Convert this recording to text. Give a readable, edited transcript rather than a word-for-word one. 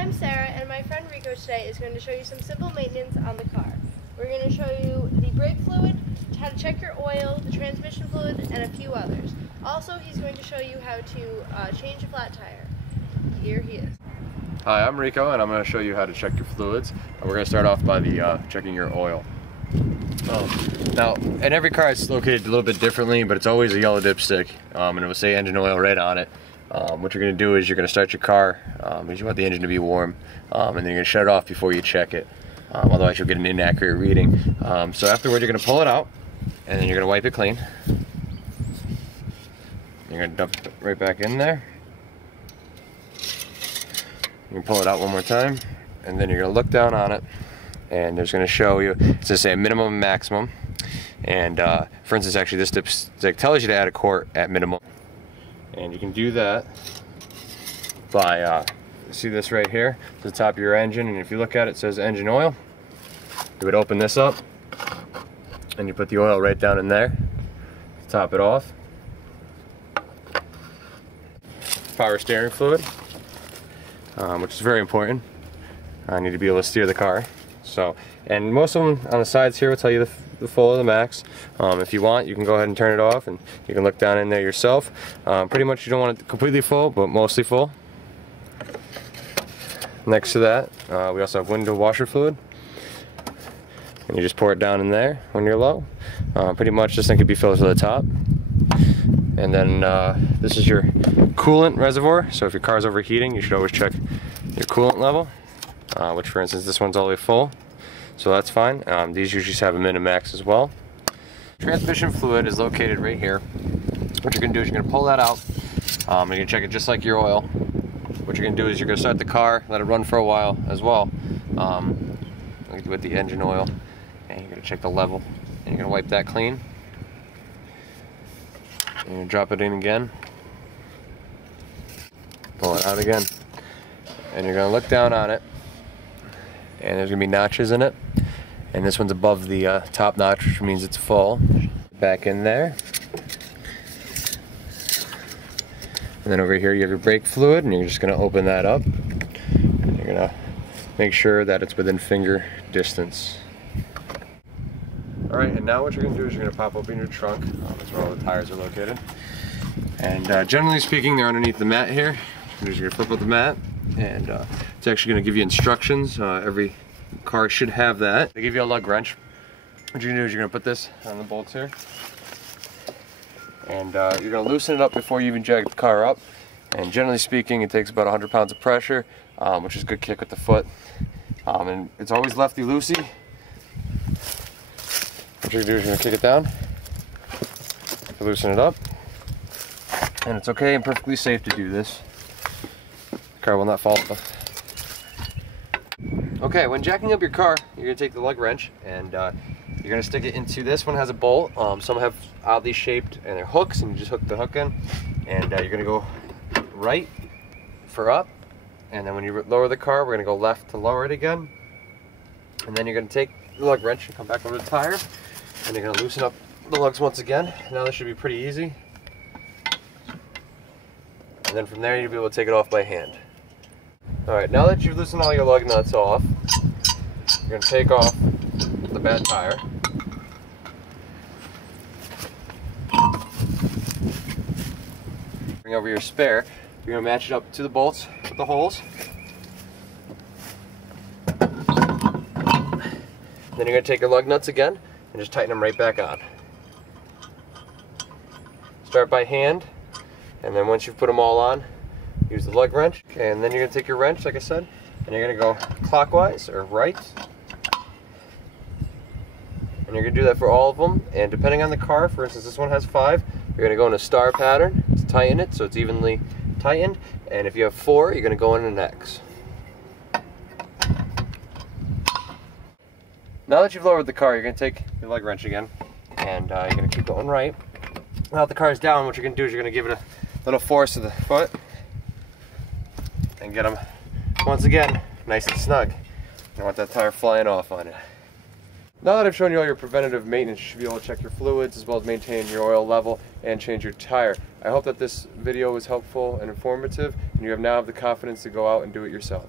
I'm Sarah, and my friend Rico today is going to show you some simple maintenance on the car. We're going to show you the brake fluid, how to check your oil, the transmission fluid, and a few others. Also, he's going to show you how to change a flat tire. Here he is. Hi, I'm Rico, and I'm going to show you how to check your fluids. And we're going to start off by the checking your oil. Now, in every car it's located a little bit differently, but it's always a yellow dipstick, and it will say engine oil right on it. What you're going to do is you're going to start your car, because you want the engine to be warm, and then you're going to shut it off before you check it. Otherwise you'll get an inaccurate reading. So afterwards you're going to pull it out, and then you're going to wipe it clean. You're going to dump it right back in there. You can pull it out one more time, and then you're going to look down on it, and it's going to show you, it's going to say minimum and maximum. And for instance, actually this dipstick tells you to add a quart at minimum. And you can do that by, see this right here, to the top of your engine, and if you look at it, it says engine oil. You would open this up, and you put the oil right down in there, top it off. Power steering fluid, which is very important. I need to be able to steer the car. So, and most of them on the sides here will tell you the full or the max. If you want, you can go ahead and turn it off, and you can look down in there yourself. Pretty much you don't want it completely full, but mostly full. Next to that, we also have window washer fluid, and you just pour it down in there when you're low. Pretty much this thing could be filled to the top. And then this is your coolant reservoir, so if your car's overheating, you should always check your coolant level, which for instance this one's all the way full, so that's fine. These usually have a min and max as well. Transmission fluid is located right here. What you're going to do is you're going to pull that out, and you're going to check it just like your oil. What you're going to do is you're going to start the car, let it run for a while as well, with the engine oil, and you're going to check the level, and you're going to wipe that clean. And you're going to drop it in again, pull it out again, and you're going to look down on it, and there's going to be notches in it, and this one's above the top notch, which means it's full. Back in there. And then over here you have your brake fluid, and you're just going to open that up, and you're going to make sure that it's within finger distance. Alright, and now what you're going to do is you're going to pop open your trunk. That's where all the tires are located. And generally speaking, they're underneath the mat here. You're just going to flip up the mat, and it's actually going to give you instructions. Every car should have that. They give you a lug wrench. What you're going to do is you're going to put this on the bolts here. And you're going to loosen it up before you even jack the car up. And generally speaking, it takes about 100 pounds of pressure, which is a good kick with the foot. And it's always lefty-loosey. What you're going to do is you're going to kick it down, loosen it up, and it's okay and perfectly safe to do this. The car will not fall off. Okay, when jacking up your car, you're going to take the lug wrench, and you're going to stick it into, this one has a bolt. Some have oddly shaped, and they're hooks, and you just hook the hook in, and you're going to go right for up, and then when you lower the car, we're going to go left to lower it again, and then you're going to take the lug wrench and come back over the tire, and you're going to loosen up the lugs once again. Now this should be pretty easy. And then from there you'll be able to take it off by hand. Alright, now that you've loosened all your lug nuts off, you're going to take off the bad tire. Bring over your spare. You're going to match it up to the bolts with the holes. Then you're going to take your lug nuts again and just tighten them right back on. Start by hand, and then once you've put them all on, use the lug wrench, and then you're going to take your wrench, like I said, and you're going to go clockwise or right. And you're going to do that for all of them, and depending on the car, for instance this one has 5, you're going to go in a star pattern to tighten it so it's evenly tightened, and if you have 4, you're going to go in an X. Now that you've lowered the car, you're going to take your lug wrench again, and you're going to keep going right. Now that the car is down, what you're going to do is you're going to give it a little force to the foot, and get them, once again, nice and snug. You don't want that tire flying off on you. Now that I've shown you all your preventative maintenance, you should be able to check your fluids as well as maintain your oil level and change your tire. I hope that this video was helpful and informative, and you now have the confidence to go out and do it yourself.